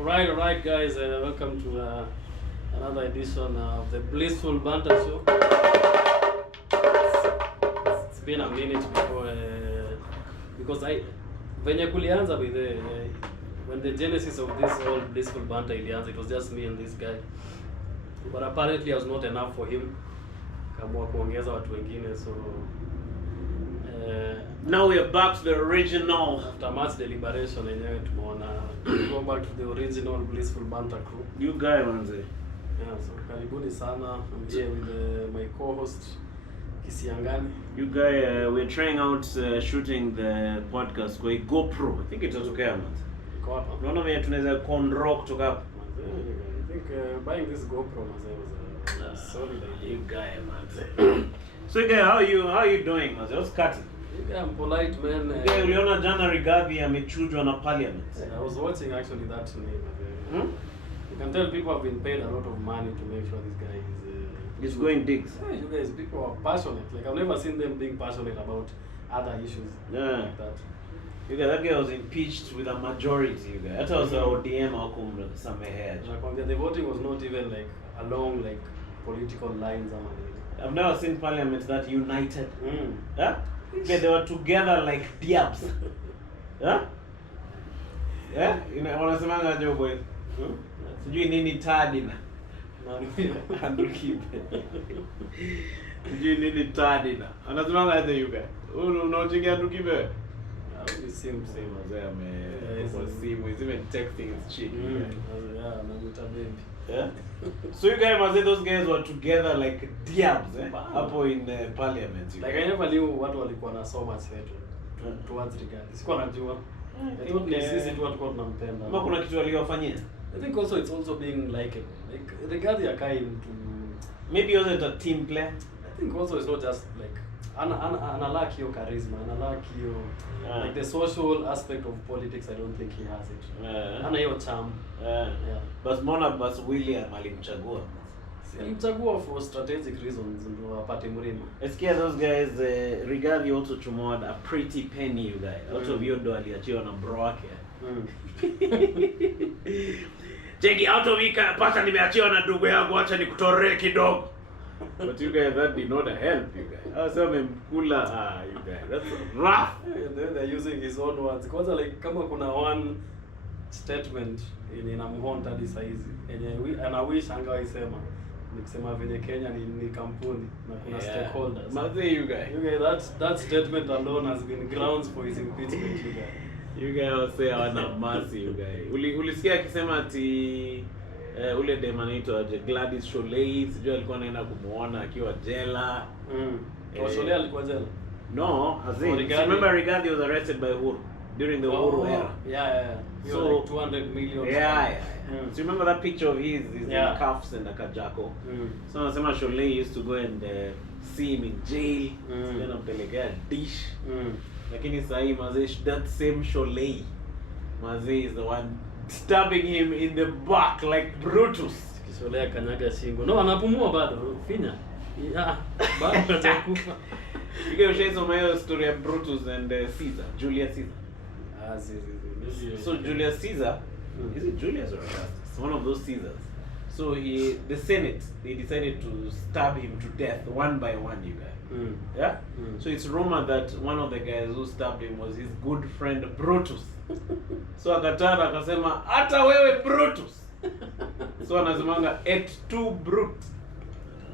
Alright, guys. Welcome to another edition of the Blissful Banter show. It's been a minute before because venye kulianza with when the genesis of this whole Blissful Banter ilianza, it was just me and this guy, but apparently I was not enough for him. Kaamua kuongeza watu wengine, so now we are back to the original. After much deliberation, yenyewe tumeona go back to the original Blissful Banter crew. You guy manze. Yeah, so karibuni sana. I'm here with my co-host Kisiangani. You guy, we're trying out shooting the podcast kwa GoPro. I think itatokea manze. Iko hapa. Unaona vile tunaweza control kutoka hapa. I think buying this GoPro was a solid idea. You guy manze. So guy, how are you doing manze? What's cutting? Yeah, I'm polite man. Guy, uliona jana Rigathi amechujwa na parliament. I was watching actually that name. Hmm? You can tell people have been paid a lot of money to make sure this guy is He's going digs. Yeah, you guys, people are passionate. Like I've never seen them being passionate about other issues like that. You guys, that guy was impeached with a majority, you guys. That was ODM hawakumla samehe. The voting was not even like along like political lines. I've never seen parliament that united. Huh? Okay, they were together like diabs. Huh? Yeah? Wanasemanga aje boy? Sijui nini tadina. Andukipe. Sijui nini tadina. Anasemanga aje you guys? Unaotingia andukipe? Same He's even texting his chick. Yeah, namuita baby. Yeah? So you guys must say those guys were together like diabs, hapo in parliament. Like I never knew watu walikuwa na so much hate towards Rigathi. Sikuwa najua. I thought ni sisi tu watu tunampenda. Kama kuna kitu aliyofanyia. I think also it's also being likable. Like Rigathi are kind to maybe he wasn't a team player. I think also it's not just like analaki hiyo charisma, analaki hiyo like the social aspect of politics. I don't think he has it. Ana hiyo charm. But Mona Bas William alimchagua. Alimchagua for strategic reasons ndio apate mrima. Eskia those guys Rigathi also chumoed a pretty penny you guys. Out of yodo aliachiwa na bro wake. Cheki out of hika pata nimeachiwa na ndugu yangu, acha nikutoree kidogo. But you guys, that did not help you guys. Asa memkula you guys. That's rough. And then they're using his own words. Kwanza like kama kuna one statement inamhonta hadi saizi yenye ana wish angawaisema nikisema venye Kenya ni kampuni na kuna stakeholders. Maze you guys. You guys, that statement alone has been grounds for his impeachment, you guys. You guys say hawana mercy you guys. Ulisikia akisema ati ule dem anaitwa Gladys Sholei, sijui alikuwa anaenda kumuona akiwa jela. Sholei alikuwa jela? No, as in, remember Rigathi was arrested by Uhuru during the Uhuru era. Yeah. So like 200 million. Yeah. So you remember that picture of his in cuffs and a kajako. So anasema Sholei used to go and see him in jail. Then ampelekea dish. Lakini sahi maze that same Sholei maze is the one stabbing him in the back like Brutus. Kisolea kanyaga shingo. No, anapumua bado. Finya. Yeah. Bado hatakufa. You can share some of story of Brutus and Caesar, Julius Caesar. So Julius Caesar, is it Julius or Augustus? One of those Caesars. So the Senate, they decided to stab him to death one by one, you guys. Yeah? So it's rumored that one of the guys who stabbed him was his good friend Brutus. So akatara akasema hata wewe Brutus. So anasemanga et tu brut.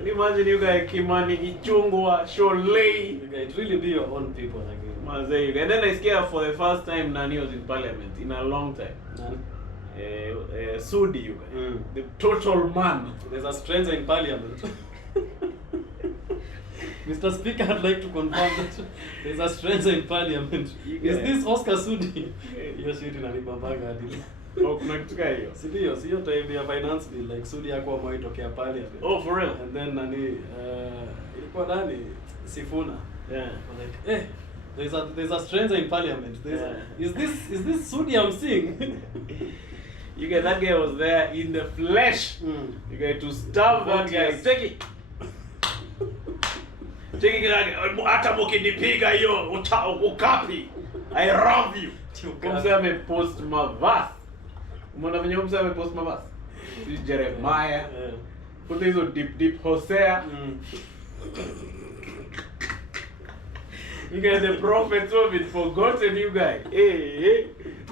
Imagine you guys Kimani Ichungwa Sholei. You guys, it really be your own people again. Maze. And then I scared for the first time Nani was in parliament in a long time. Nani? Sudi you guys. The total man. There's a stranger in parliament. Mr. Speaker, I'd like to confirm that there's a stranger in parliament. Is this Oscar Sudi? Hiyo shit inanibambanga hadi. Kuna kitu gani hiyo? Sio time ya finance bill like Sudi yako ameitokea parliament. Oh, for real? And then nani ilikuwa nani Sifuna. Yeah. Like, there's a stranger in parliament. Is this Sudi I'm seeing? You guys, that guy was there in the flesh. You guys to stab that guy. Take it. Take it. Hata mkinipiga hiyo ukapi. I love you. Kumse amepost mavasi. Umeona venye msa amepost mabasi? Si Jeremiah. Put hizo deep Hosea. You guys, the prophets have been forgotten, you guys. Hey,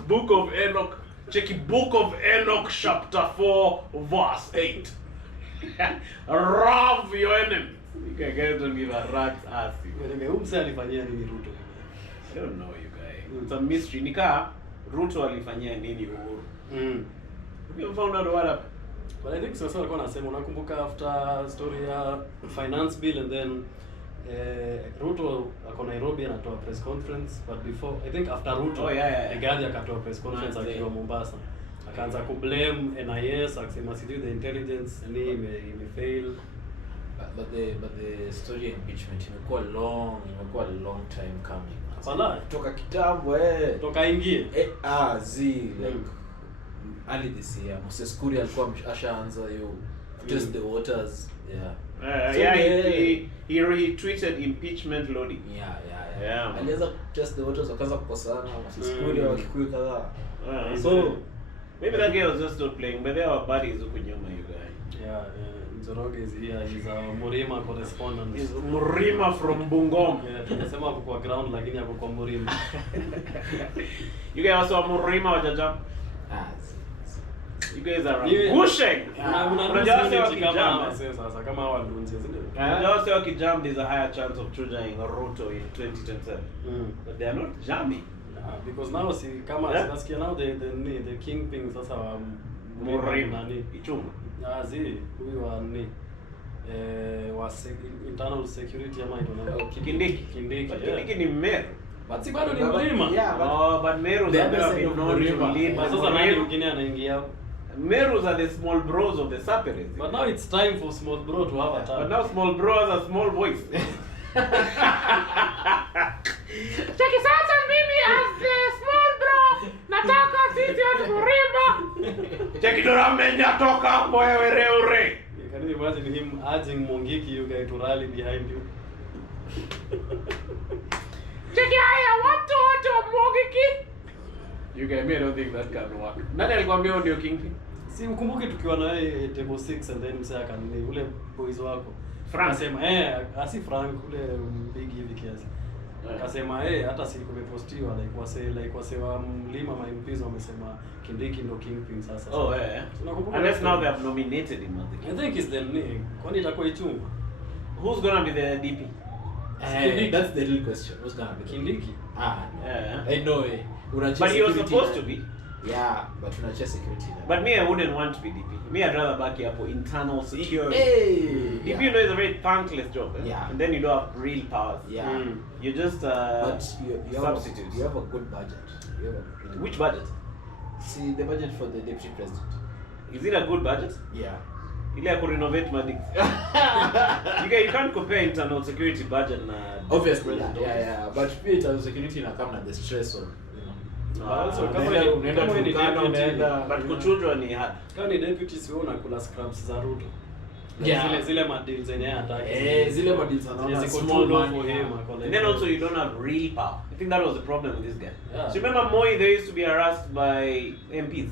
Book of Enoch. Check it, Book of Enoch, chapter 4, verse 8. Love your enemies. You guys don't give a rat's ass. Umse alifanyia nini Ruto? I don't know, you guys. It's a mystery. Nika Ruto alifanyia nini Uhuru? You found out what happened? But I think sasa alikuwa anasema unakumbuka after story ya finance bill and then Ruto ako Nairobi anatoa press conference, but before I think after Ruto Rigathi akatoa press conference akiwa Mombasa akaanza kublame NIS akisema sijui the intelligence ni imefail. But the story impeachment imekuwa long time coming. Wala Toka kitambo toka ingie like early this year Moses Kuria alikuwa ashaanza hiyo test the waters. He tweeted impeachment loading. Yeah. Alianza test the waters wakaanza kukosana Moses Kuria wakikuyu kadhaa. So maybe that guy was just not playing, but there are buddies huko nyuma, you guys. Njoroge is here. He's a Murima correspondent. He's Murima from Bungoma. Tunasema hapo kwa ground lakini hapo kwa Murima. You guys also are Murima or Jajam? You guys are pushing. Sasa kama walunzi zile. Unajua sio kijam, there's a higher chance of choosing Ruto in 2027. But they are not jamming. Because now kama nasikia now the kingpin sasa wa Murima nani Ichunga. Huyu wa ni wa internal security ama ito Kindiki ni Meru. But si bado ni Murima. But Meru is known to lead. Sasa nani mwingine anaingia hapo? Merus are the small bros of the Sapiens. But now it's time for small bro to have a turn. But now small bro has a small voice. Cheki sasa mimi as the small bro nataka sisi watu Murima. Cheki Doramenya toka hapo wewe reure. Can you imagine him urging Mungiki you guys to rally behind you? Cheki haya watu Mungiki. You guys, I don't think that can work. Nani alikwambia ndio kingpin? Si ukumbuke tukiwa na yeye table 6 and then msaya kanini ule boys wako. Frank akasema asi Frank ule big hivi kiasi. Akasema hata si kumepostiwa like wase wa mlima MPs wamesema Kindiki ndo kingpin sasa. Tunakumbuka unless now they have nominated him as the kingpin. I think it's the name. Kwani itakuwa Ichunga? Who's going to be the DP? That's the real question. Who's going to be Kindiki? I know but he was supposed to be. Yeah, but unachia security. But me, I wouldn't want to be DP. Me, I'd rather back you up for internal security. DP, you know, is a very thankless job. Yeah. And then you don't have real powers. Yeah. You just but you substitute. You have a good budget. Which budget? See, the budget for the deputy president. Is it a good budget? Yeah. Ile ya renovate madix. You can't compare internal security budget na obviously. Yeah. But internal security na kama na the stress of also kama unaenda but kuchujwa ni hard. Kama ni deputy sio unakula scraps za Ruto. Zile madeals zenye hataki. Zile madeals anaona small money for him. And then also you don't have real power. I think that was the problem with this guy. So remember Moi, they used to be harassed by MPs.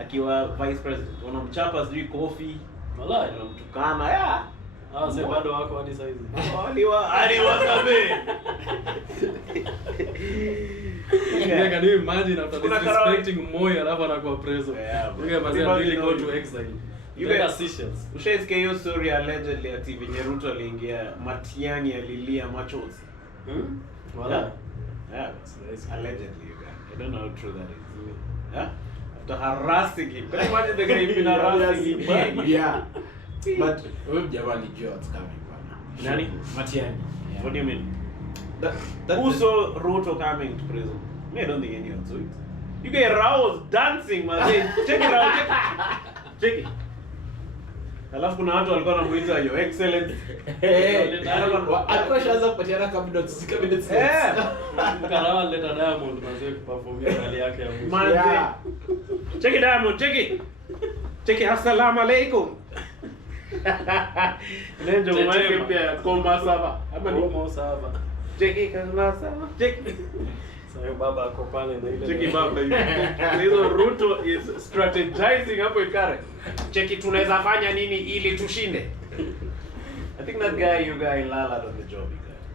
Akiwa vice president. Wanamchapa sijui coffee. Wallahi wanamtukana. Sasa bado wako hadi sasa hizi. Aliwasabe. Can you imagine after disrespecting Moi alafu anakuwa preso? You guys really go to exile. You guys Seychelles. Ushaisikia hiyo story allegedly ati venye Ruto aliingia Matiang'i alilia machozi. Wala. Allegedly, you guys. I don't know how true that is. After harassing him. Can you imagine the guy been harassing him? Yeah. But wewe jamani jua what's coming bwana. Nani? Matiang'i. What do you mean? Who saw Ruto coming to prison? Me, I don't think anyone saw it. You get Rao's dancing, man. Check it out. Check it. Alafu kuna watu walikuwa wanamuita your excellence. Alikuwa shaanza kupatiana cabinets. Mkarawa leta Diamond mazee kuperformia hali yake ya muziki. Check it Diamond, check it. Check it, assalamu alaikum. Ndio mwake pia koma saba. Ama ni koma saba. Check it kama saba. Check. Sasa baba ako pale na ile. Cheki baba hizo Ruto is strategizing hapo Ikare. Cheki tunaweza fanya nini ili tushinde. I think that guy, you guy, lala on the job.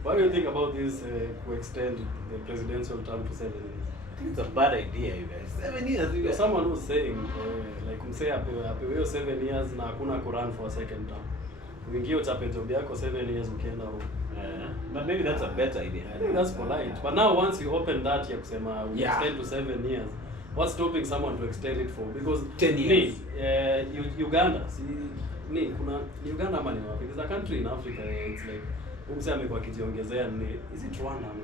What do you think about this to extend the presidential term to 7 years? I think it's a bad idea, you guys. 7 years, you guys. Someone was saying, like msee apewe 7 years na hakuna kurun for a second term. Uingie utape job yako 7 years ukienda huko. But maybe that's a better idea. I think that's polite. But now once you open that ya kusema we extend to 7 years, what's stopping someone to extend it for? Because 10 years. Uganda, kuna Uganda ama ni wapi? There's a country in Africa it's like msee amekuwa kijiongezea ni is it Rwanda or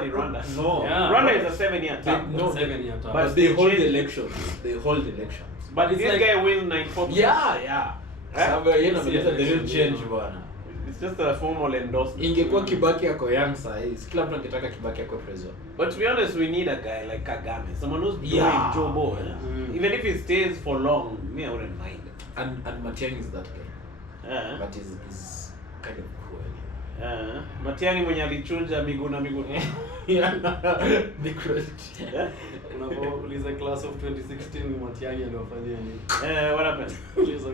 is it Rwanda. No. Yeah. Rwanda is a 7-year term. No, 7-year term. But they hold elections. They hold elections. But It's this like- guy wins 94%. Yeah. Sababu yeye analeta the real change bwana. It's just a formal endorsement. Ingekuwa Kibaki yako young size, kila mtu angetaka Kibaki yako president. But to be honest, we need a guy like Kagame, someone who's doing Yeah. jobo. Even if he stays for long, me, I wouldn't mind. And Matiang'i is that guy. But he's kind of cool. Matiang'i mwenye alichunja Miguna. Yeah. The credit. Unapouliza class of 2016 Matiang'i aliwafanyia nini? What happened? Uliza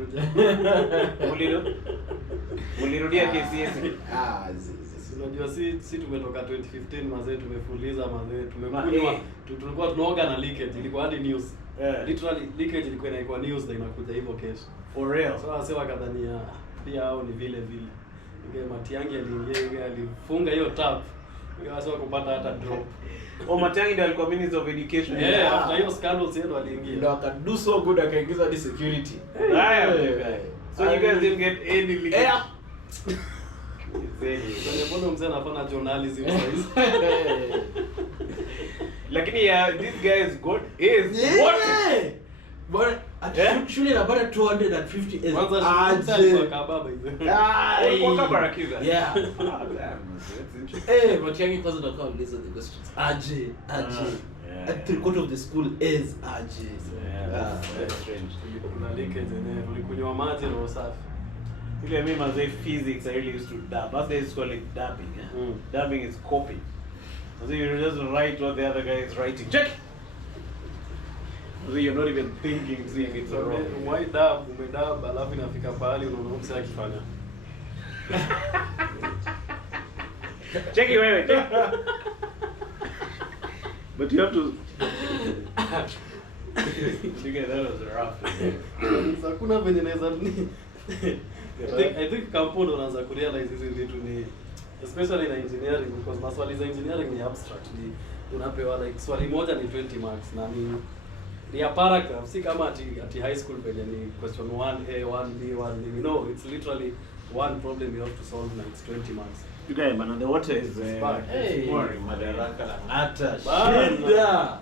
Mulirudia KCSE. Unajua si tumetoka 2015 mazee tumefuliza mazee tumekunywa tulikuwa tunaoga na leakage ilikuwa hadi news. Literally leakage ilikuwa inaikuwa news na inakuja hivyo kesho. For real. So wase wakadhania pia hao ni vile. Ingawa Matiang'i aliingia alifunga hiyo tap. Ingawa wase kupata hata drop. Matiang'i ndiye alikuwa Minister of Education. After hiyo scandals yeye aliingia. Ndio akadu so good akaingiza hadi security. So you guys didn't get any leakage. Mbona mzee anafanya journalism size? Lakini this guy is good. What? But shule inapata 250 Kwanza alikuwa kababa hizo. Kwa Kabarakiza. Yeah. Damn. That's interesting. Matiang'i kwanza ndo akawa uliza the questions. Aje. At 3/4 of the school is aje. That's strange. Kuna leakage eneo tulikunywa maji roho safi. Ile mimi mazee physics I really used to dub. But they used to call it dubbing. Dubbing is copy. So you just write what the other guy is writing. Check. So you're not even thinking, seeing it's wrong. Umedab alafu inafika pahali unaona mse akifanya. Check it, wait. But you have to. That was rough. Hakuna venye naweza ni. I think kampuni unaanza kurealize hizi vitu ni especially in engineering because maswali za engineering ni abstract. Unapewa like swali moja ni 20 marks na ni a paragraph, si kama ati high school penye ni question 1A, 1B, 1B. No, it's literally one problem you have to solve and it's 20 marks. You guys, man, the water is Hey, madaraka la ngata. Shida.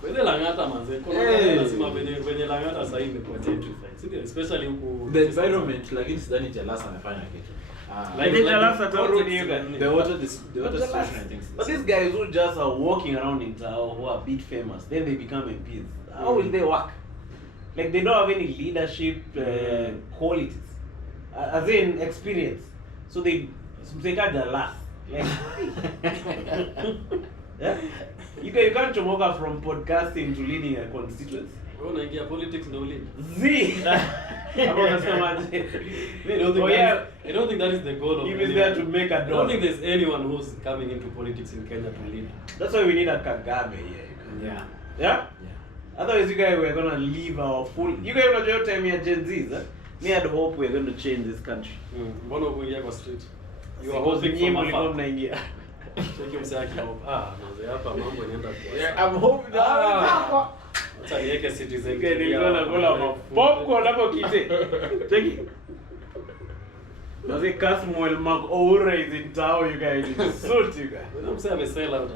Kwende Lang'ata manze. Kuna lazima venye Lang'ata sasa hivi imekuwa gentrified. Sindio? Especially huku The environment lakini sidhani Jalasa amefanya kitu. Like Jalasa tarudi you guys. The water situation I think. But these guys who just are walking around in town who are a bit famous, then they become MPs. How will they work? Like they don't have any leadership qualities, as in experience. So they got the last. Like, yeah, you can't chomoka from podcasting to leading a constituency. Wewe unaingia politics ndio lead. I don't think that is the goal of He is there to make a I don't think there's anyone who's coming into politics in Kenya to lead. That's why we need a Kagame here. Yeah? Otherwise, you guys were gonna leave our full. You guys know your time here, Gen Zs. Me, I hope we're going to change this country. Mbona kuingia kwa street? You are Because hoping from afar. mnaingia. Cheki msaki hope. Manze hapa mambo inaenda kwa. Yeah, I'm hoping that. Acha niweke citizen. Okay, nilikuwa nakula popcorn hapo kite. Cheki. Mazi Kasmuel Mag-Oure is in town, you guys. It's suit, you guys. Msema amesell out.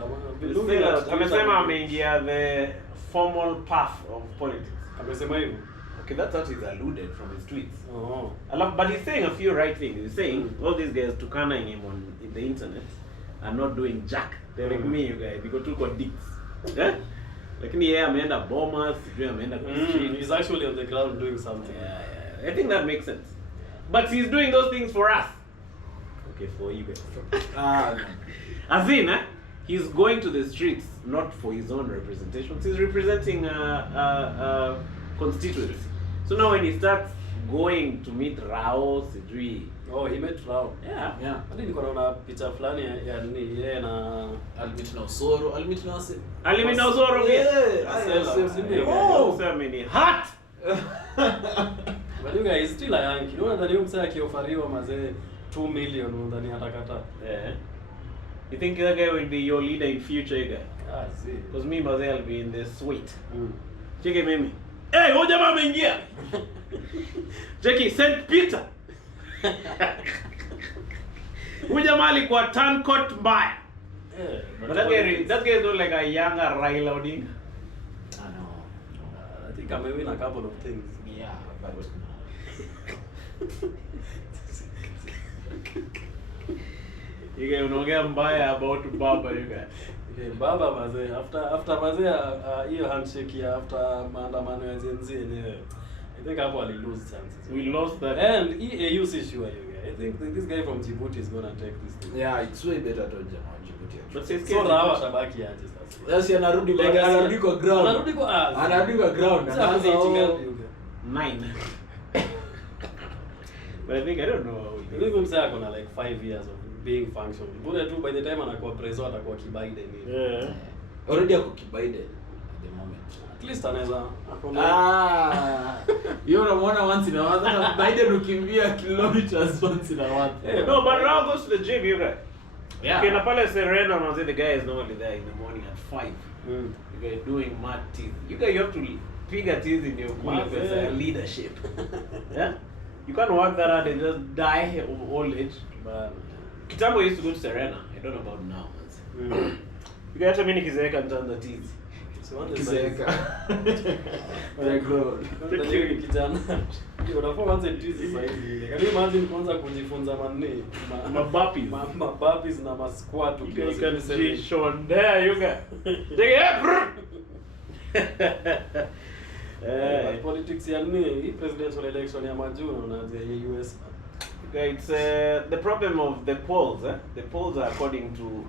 Amesema ameingia the formal path of politics. Amesema hivyo. Okay, that's what he's alluded from his tweets. Oh. But he's saying a few right things. He's saying all these guys tukaning him in the internet are not doing jack. They're like me, you guys. Because two got dicks. Yeah? Lakini yeye ameenda Bomas, sijui ameenda kwa street. He's actually on the ground doing something. Yeah. I think that makes sense. But he's doing those things for us. Okay, for you guys. As in, he's going to the streets not for his own representations. He's representing a constituency. So now when he starts going to meet Rao, Sidri. Oh, he met Rao. Yeah. Yeah. Hadi niko naona picha fulani ya nini yeye na Alimit na Osoro, Alimit na Ase. Alimit na Osoro. Yeah. Oh, so many hot. But you guys still a Yankee. Unaona ndani huyo msee akiofariwa mazee 2 million ndani atakata. Yeah. You think that guy will be your leader in future, guy? Ah, see. Because me, Mazel, will be in the suite. Check it, mimi. Hey, huyu jamaa ameingia. Cheki, St. Peter. Huyu jamaa alikuwa turncoat mbaya. Yeah, but that guy is not like a younger Raila Odinga. I know. I think I may win a couple of things. Yeah, but You guys unaongea mbaya about Baba, you guys. Okay, Baba mazee, after mazee hiyo handshake ya after maandamano ya Gen Z yenyewe. I think hapo ali lose chances. We lost that. And EAU si sure you guys. I think this guy from Djibouti is going to take this thing. yeah, it's way better to jamaa Djibouti. But says So Rawa atabaki aje sasa. Sasa anarudi Legacy. anarudi kwa ground. Anarudi kwa Anarudi kwa ground. Sasa Anaanza hating oh, up you guys. 9. But I think I don't know. I think msee ako na like 5 years of being functional. Bure tu by the time anakuwa preso atakuwa kibaide ni. Yeah. already ako kibaide at the moment. At least anaweza Hiyo unamwona once in a while. Sasa Biden ukimbia kilometers once in a while. Yeah, no, but Rao goes to the gym, you guys. Yeah. Okay, Napale Serena, I say the guy is normally there in the morning at 5. Mm. You guys doing mad teeth. You guys have to figure teeth in your leadership. Yeah? You can't work that hard and just die of old age. But Kitambo used to go to Serena. I don't know about now. You guys have many kizeeka and turn the teeth. so one Kizeeka. Like Ndio kijana. Ndio unafaa kwanza tizi sasa hivi. Can you imagine kwanza kujifunza manne Mabapis. Mabapis na masquat You can see Sean there, you guys. Take it. Politics ya nini? Hii presidential election ya Majuno na ya US. Okay, it's the problem of the polls. The polls are according to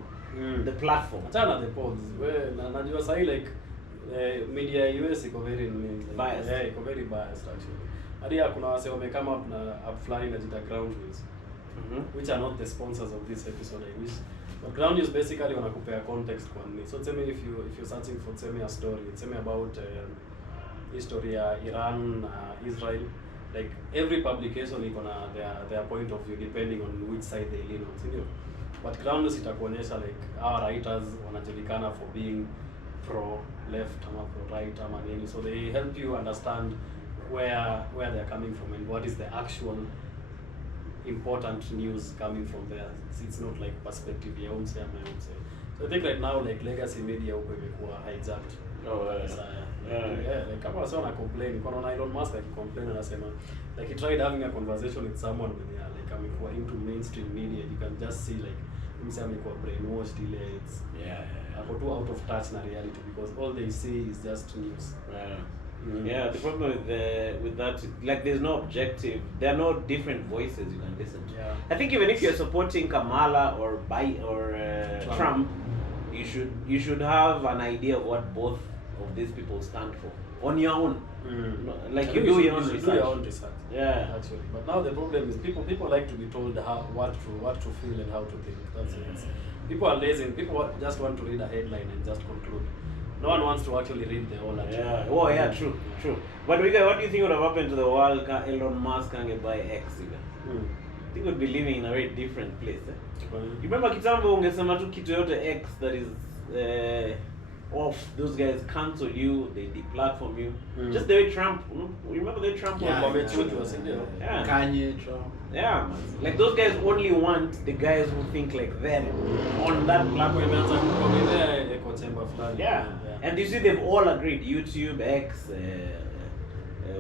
the platform. Achana the polls. Wewe najua sasa like media ya US iko very biased. Yeah, iko very biased actually. Hadi kuna wase wamekama up na up flying na jita ground news. Which are not the sponsors of this episode, I wish. But ground news basically wanakupea context kwa nini. So tell me if you're searching for a story, tell me about history ya Iran, Israel. Like every publication iko na their point of view depending on which side they lean on, sio? But ground news itakuonyesha like our writers wanajulikana for being pro left ama pro right ama nini, so they help you understand where they're coming from and what is the actual important news coming from there. It's not like perspective ya umse ama umse. So I think right now like legacy media huko imekuwa hijacked. Like kama wasa wana complain, kwa naona Elon Musk complain anasema like he tried having a conversation with someone when they are like amekuwa into mainstream media, you can just see like umse amekuwa brainwashed ile it's ako too out of touch na reality because all they see is just news. Yeah, the problem with that, like there's no objective, there are no different voices you can listen to. Yeah. I think even if you're supporting Kamala or Trump, you should have an idea of what both of these people stand for on your own. Like you do your own research. Do your own research. Yeah, actually. But now the problem is people like to be told what to feel and how to think. That's it. People are lazy. People just want to read a headline and just conclude. No one wants to actually read the whole article. Yeah. Oh yeah, true. But what do you think would have happened to the world? Elon Musk can buy X even? I think we'd be living in a very different place. You remember kitambo ungesema tu kitu yote X that is off, those guys cancel you, they deplatform you. Just the way Trump, remember the way Trump was Kanye, Trump. Yeah, man. Like those guys only want the guys who think like them on that platform. Yeah. And you see they've all agreed. YouTube, X,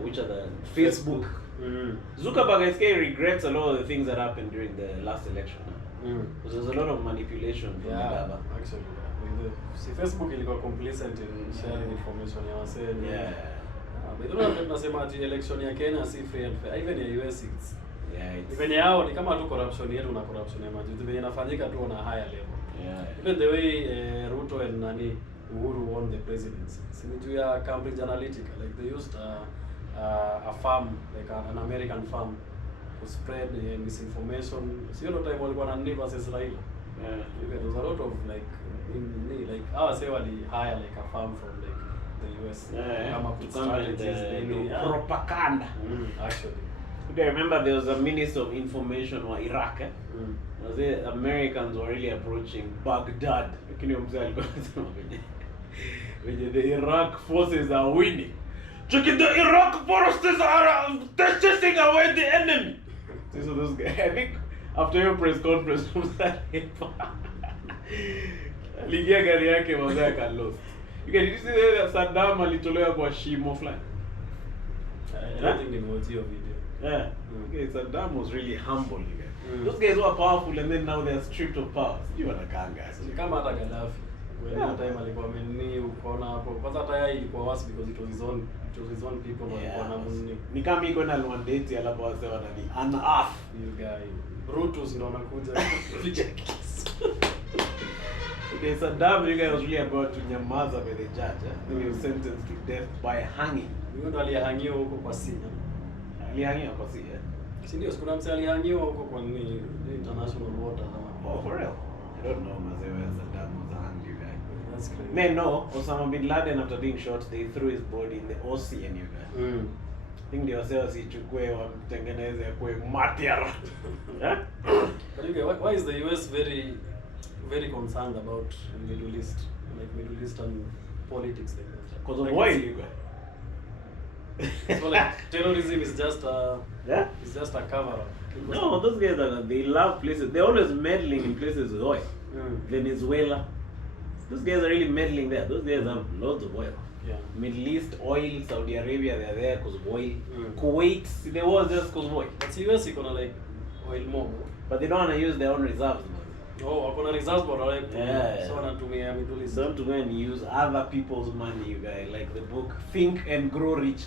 which are the Facebook. Zuckerberg SK regrets a lot of the things that happened during the last election. Because there's a lot of manipulation from the government. Actually, see, Facebook ilikuwa complacent in sharing information ya wasee. Yeah. But you know tunasema ati election ya Kenya si free and fair. Even ya US it's yeah, even yao ni kama tu corruption yetu na corruption ya majuzi venye inafanyika tu on a higher level. Yeah. Even the way Ruto and Uhuru won the presidency. Since Cambridge Analytica, like they used a farm, like an American farm, to spread misinformation. So you know, time walikuwa na nini versus Raila. Yeah. There was a lot of like our say hire like a farm from like the US. Come up with strategies, propaganda. Actually. Okay, I remember there was a minister of information of Iraq. Was it Americans were really approaching Baghdad. Can you observe when the Iraq forces are winning? Checking the Iraq forces are chasing away the enemy. So those guys, I think after your press conference, Ligia gari yake mzee akalost. You can see that Saddam alitolewa kwa shimo fulani. I don't think they watched your video. Yeah. Okay, Saddam was really humble, you guys. Those guys were powerful and then now they're stripped of powers. You are the ganga. Kama hata Gaddafi. When that time alikuwa ameni ukaona hapo. Kwanza hata yeye ilikuwa worse because it was his own people walikuwa na muni. Ni kama iko na Rwandeti alafu wasewa nani? Unearth. You guy. Brutus ndo anakuja kupiga kesi. Okay, Saddam, you guys was really about to nyamaza by the judge. Then he was sentenced to death by hanging. Huyo ndo alihangiwa huko kwa Syria. Alihangiwa kwa Syria. Si ndio kuna mse alihangiwa huko kwa nini international water na. Oh, for real? I don't know mzee where Saddam was hanged, you guys. That's crazy. Men know Osama bin Laden after being shot, they threw his body in the ocean, you guys. I think they were wasichukue wamtengeneze kwa material. But okay, why is the US very concerned about Middle East, like Middle Eastern politics like that? Because of like oil, you guys. So like terrorism is just a it's just a cover up. No, those guys they love places. They're always meddling in places with oil. Venezuela. Those guys are really meddling there. Those guys have loads of oil. Yeah. Middle East oil, Saudi Arabia, they're there because of oil. Kuwait, they was just because of oil. But US is gonna like oil more. But they don't want to use their own reserves. Oh, I'm gonna reserve but like so wanatumia Middle East. Don't go and use other people's money, you guys. Like the book Think and Grow Rich.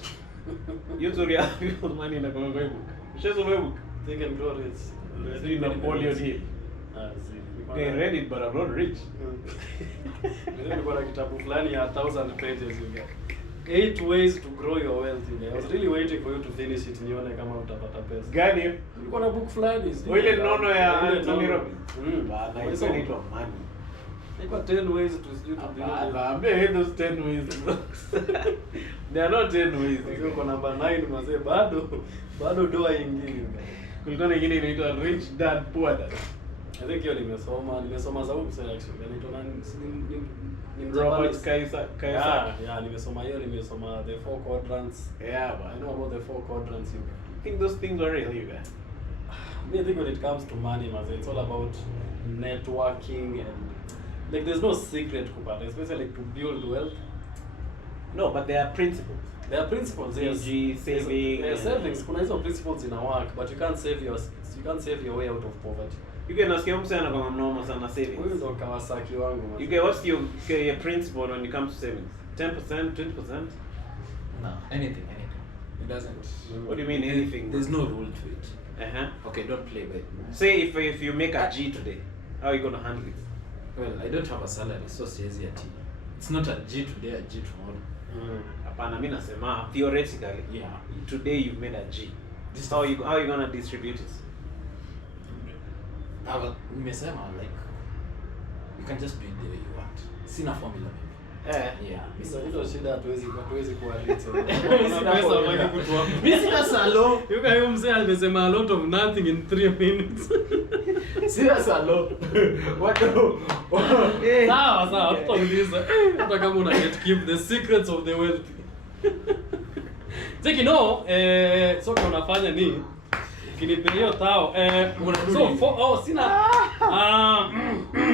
You to other people's money in a book. Share my book. Think and Grow Rich. It's in Napoleon Hill. I read it, but I'm not rich. Nilikuwa na kitabu fulani ya 1000 pages you guys. 8 ways to grow your wealth you guys. I was really waiting for you to finish it nione kama utapata pesa. Gani? Nilikuwa na book fulani. Ile nono ya Anthony Robbins. Bana hizo ni to money. Nilikuwa 10 ways to build. I'm hate those 10 ways. They are not 10 ways. Niko namba 9 mazee bado doa ingine. Kulikuwa na nyingine inaitwa Rich Dad Poor Dad. I think hiyo nimesoma za huko actually. Anaitwa nani? Ni Robert Kiyosaki. Yeah, nimesoma the 4 quadrants. Yeah, but I know about the 4 quadrants you guys. I think those things are real, you guys. I think when it comes to money, man, it's all about networking and like there's no secret kupata, especially like to build wealth. No, but there are principles. There are principles. Yes. Saving. There are savings. Kuna hizo principles in work, but you can't save your way out of poverty. You can ask him sana kama mnoma sana savings. Huyu ndo Kawasaki wangu. You get what's your principle when it comes to savings? 10%, 20%? No, anything. It doesn't. What do you mean anything? There's no rule to it. Okay, don't play by. Say if you make a G today, how are you gonna handle it? Well, I don't have a salary, so says it. It's not a G today, a G tomorrow. Hapana, mimi nasema theoretically. Yeah. Today you've made a G. This how you gonna distribute it? Nimesema like you can just do it the way you want. Sina formula maybe. Yeah. Hizo shida hatuwezi kuwa rich. Sina pesa unataka kutoa. Mimi sina salo. Yuka huyo mzee amesema a lot of nothing in 3 minutes. Sina salo. What? Sawa, tutauliza. Hata kama una get keep the secrets of the wealthy. Take so unafanya nini? Kinipeleo tao sina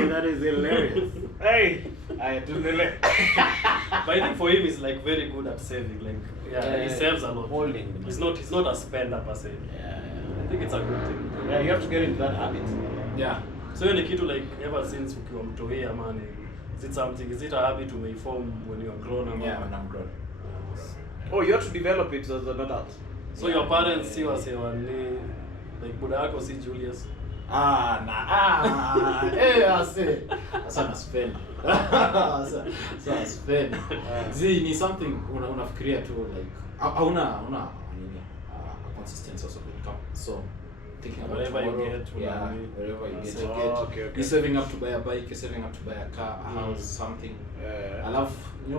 that is hilarious. Hey, I do the but I think for him he's like very good at saving, like he saves a lot. Holding. He's not a spender per se. I think it's a good thing. Yeah, you have to get into that habit. Yeah. So any kitu like ever since ukiwa mtoi ama is it a habit to may form when you are grown ama? Yeah, when I'm grown. Oh, you have to develop it as an adult. So your parents see was like buda yako si Julius. Sasa spend. Sasa spend. Ni something unafikiria tu like hauna nini consistency also when it comes. So thinking about Wherever you tomorrow, get, wherever you get, Okay. you're saving up to buy a bike, you're saving up to buy a car, a house, something. Alafu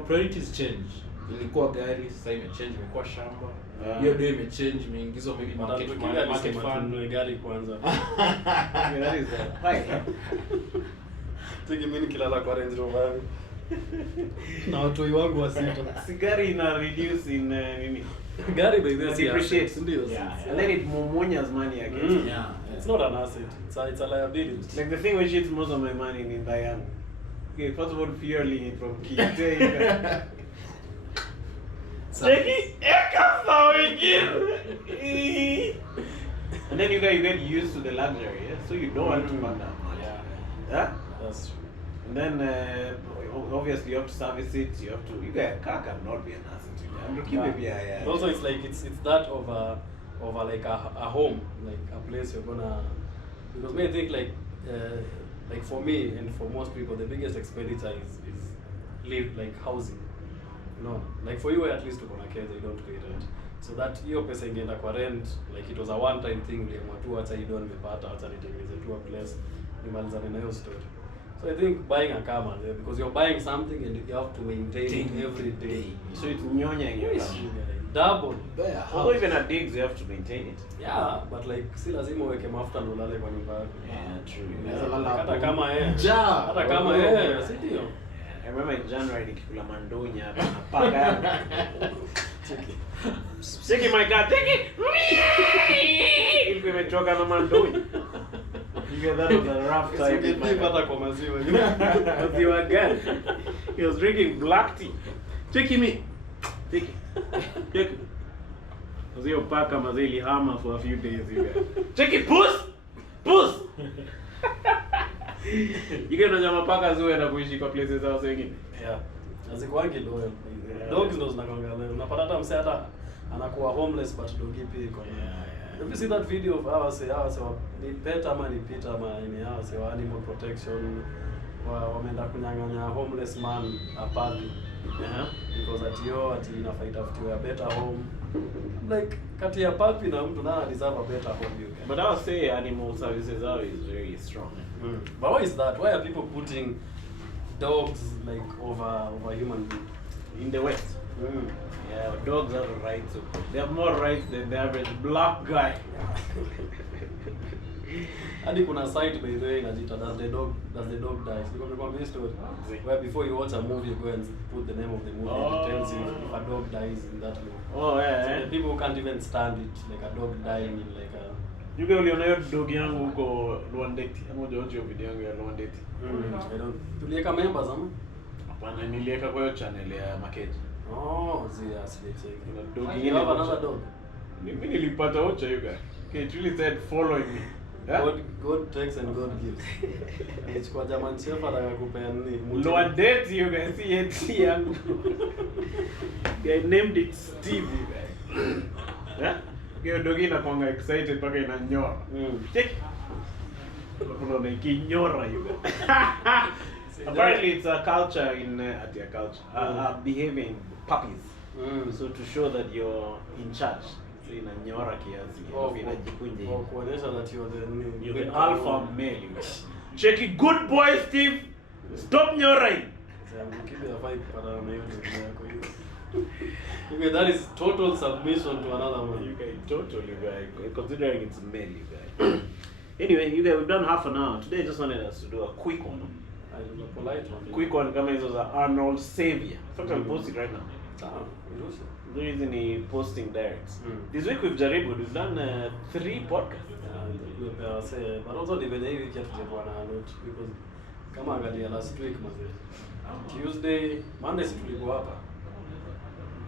priorities change. Ilikuwa gari, sasa imechange, imekuwa shamba. Hiyo ndio imechange, imeingizwa maybe market fund. Gari kwanza. That is right. Tiki mimi kilala kwa Range Rover. Na watoi wangu wa sita. Sigari ina reduce in nini? Gari by the way depreciates, ndio. And then it mumonyas money again. It's not an asset. It's a liability. Like the thing which eats most of my money in Diane. Okay, first of all, purely from Kite. Jackie, and then you get used to the luxury, yeah? So you don't want to spend that much. Yeah? That's true. And then obviously you have to service it. You get a car cannot be an asset to you. Also, it's like it's that of a like a home, like a place you're gonna. Because I think like for me and for most people, the biggest expenditure is like housing. No, like for you at least uko na kids, you don't pay rent. So that hiyo pesa ingeenda kwa rent, like it was a one time thing, uliamua tu acha hii don nimepata, acha nitengeneze tu a place, nimalizane na hiyo story. So I think buying a car, man, because you're buying something and you have to maintain it every day. So it's nyonya in your car. Double. Although even at digs you have to maintain it. Yeah, but like si lazima uweke mafuta ndo ulale kwa nyumba yako. Yeah, true. Hata kama hata kama si ndio? I remember in January nikikula mandonya hapa napaka. Cheki my car, cheki. Ilikuwa imechoka na mandonya. You get that was a rough time. Hata kwa maziwa. Maziwa gani? He was drinking black tea. Cheki me. Cheki. Cheki. Mazio paka mazili hama for a few days you guys. Cheki puss. You know jamaa paka ziwe na kuishi kwa places zao wengine. Yeah. Azikuangi loyal. Dogs ndo zinakwanga loyal. Unapata hata mse hata anakuwa homeless but dog ipi iko. Have you seen that video of ours ni pet ama ni pita ama ni ours wa animal protection wameenda kunyang'anya homeless man a puppy. Because ati inafight after a better home. Like kati ya puppy na mtu na deserve a better home you can. But I would say animal services are is very strong. But why is that? Why are people putting dogs like over human beings? In the West. Yeah, dogs have rights. They have more rights than the average black guy. Hadi kuna site by the way inajita does the dog die? Because we this story where before you watch a movie you go and put the name of the movie and it tells you if a dog dies in that movie. Oh yeah. So the people can't even stand it, like a dog dying in like a. You can uliona hiyo dog yangu huko Luandeti. Ama unajua video yangu ya Luandeti. I don't. Tulieka members ama? Hapana, nilieka kwa hiyo channel ya Makeji. Oh, check. Dog You have another dog? Mimi nilipata ocha you guys. Okay, it really said following me. Yeah? God takes and God gives. Nichukua German Shepherd akakupea nini? Luandeti you guys, see it yangu. I named it Steve you guys. Yeah? Hiyo dogi inakuanga excited mpaka inanyora. Check. Unaona ikinyora you guys. Apparently it's a culture in behaving puppies. So to show that you're in charge. So inanyora kiasi. Inajikunja. Oh, kuonyesha that you're the alpha male. Check it, good boy Steve. Stop nyoring. Okay, that is total submission to another man. You guys totally right. Considering it's male, you guys. Anyway, you guys, we've done half an hour. Today I just wanted us to do a quick one. I do a polite one. Quick one, kama hizo za Arnold Xavier. In fact, I'll post it right now. The reason he posting direct. This week we've done 3 podcasts. But also the venye hivi kia tujakuwa na lot because kama angalia last week Tuesday, Monday si tulikuwa hapa.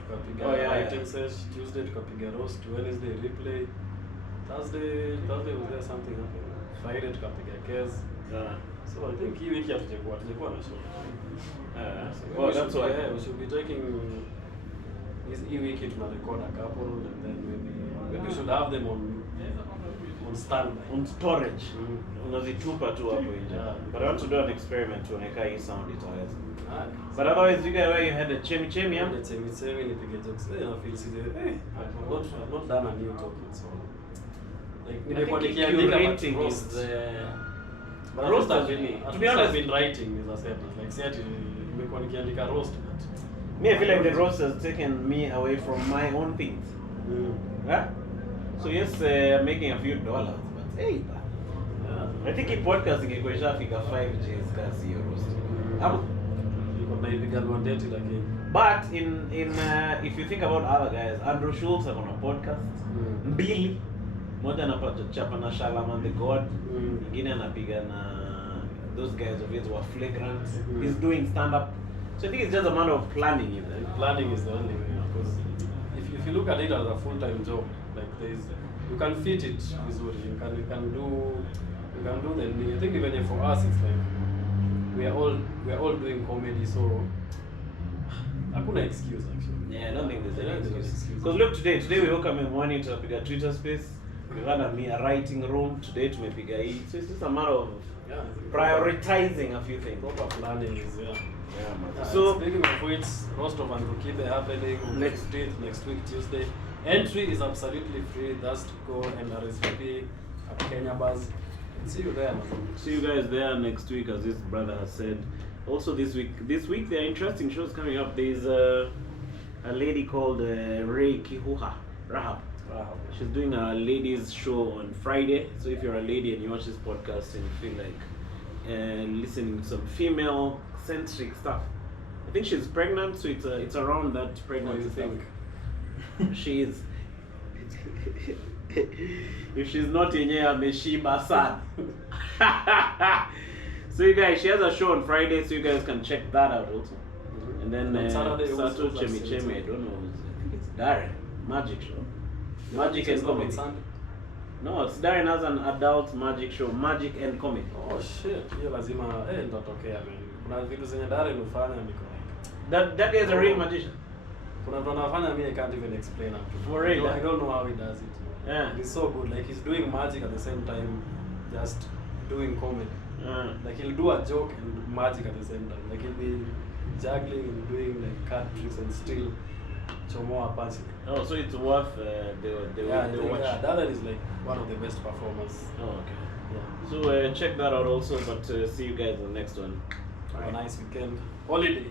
Tukapiga item search, Tuesday tukapiga roast, Wednesday replay. Thursday was there something happened. Friday tukapiga case. So I think hii wiki hatujakuwa na show. Well, that's why we should be taking this e-wiki to record a couple, and then maybe we should have them on standby. On storage. Unazitupa tu hapo nje. Yeah. But I want to do an experiment to make hii sound itaweza. But otherwise, you guys, where you had a chemi, yeah? Let's say nipige jokes. I feel I'm not done a new topic, so like nimekuwa nikiandika rating but is but roast actually. To be honest, I've been writing, as I said, like see ati nimekuwa nikiandika roast, but me, I feel like the roast has taken me away from my own things. Yeah? So yes, I'm making a few dollars, but hey, I think in podcast ingekuwa ishafika 5Gs kasi hiyo roast. But in if you think about other guys, Andrew Schultz are on a podcast. Mbili. Moja anachapa na Shalaman the God. Ingine anapiga na those guys of his were flagrant. He's doing stand-up. So I think it's just a matter of planning. Planning is the only way, because if you look at it as a full-time job, like you can fit it vizuri. You can do the. I think even for us, it's like we are all doing comedy, so hakuna excuse actually. Yeah, I don't think there's any excuse. Because look, today we woke up in the morning to pick a Twitter space. We had a writing room. Today to make a eat. So it's just a matter of prioritizing a few things. Proper planning is So speaking of which, roast of Andrukibe happening next week Tuesday. Entry is absolutely free. Just go and RSVP at Kenya Buzz. See you there, man. See you guys there next week, as this brother has said. Also this week there are interesting shows coming up. There's a lady called Ray Kihuha Rahab. She's doing a ladies show on Friday. So if you're a lady and you watch this podcast and you feel like listening to some female centric stuff, I think she's pregnant, so it's around that pregnancy thing. She is. If she's not in here, ameshiba sana. So you guys, she has a show on Friday, so you guys can check that out also. And then Saturday, Sato Chemi, I don't know. I think it's Darren magic show. Magic and comedy. No, it's Darren has an adult magic show, magic and comedy. Oh shit, hiyo lazima nitatokea man. Kuna vitu zenye Darren hufanya niko like. That guy is a real magician. Kuna vitu anafanya mimi I can't even explain up to. For real? I don't know how he does it. Yeah. He's so good. Like he's doing magic at the same time, just doing comedy. Like he'll do a joke and magic at the same time. Like he'll be juggling and doing like card tricks and still chomoa punch. Oh, so it's worth the watch. Yeah, that is like one of the best performers. Oh, okay. Yeah. So check that out also. But see you guys on the next one. Have a nice weekend. Holiday.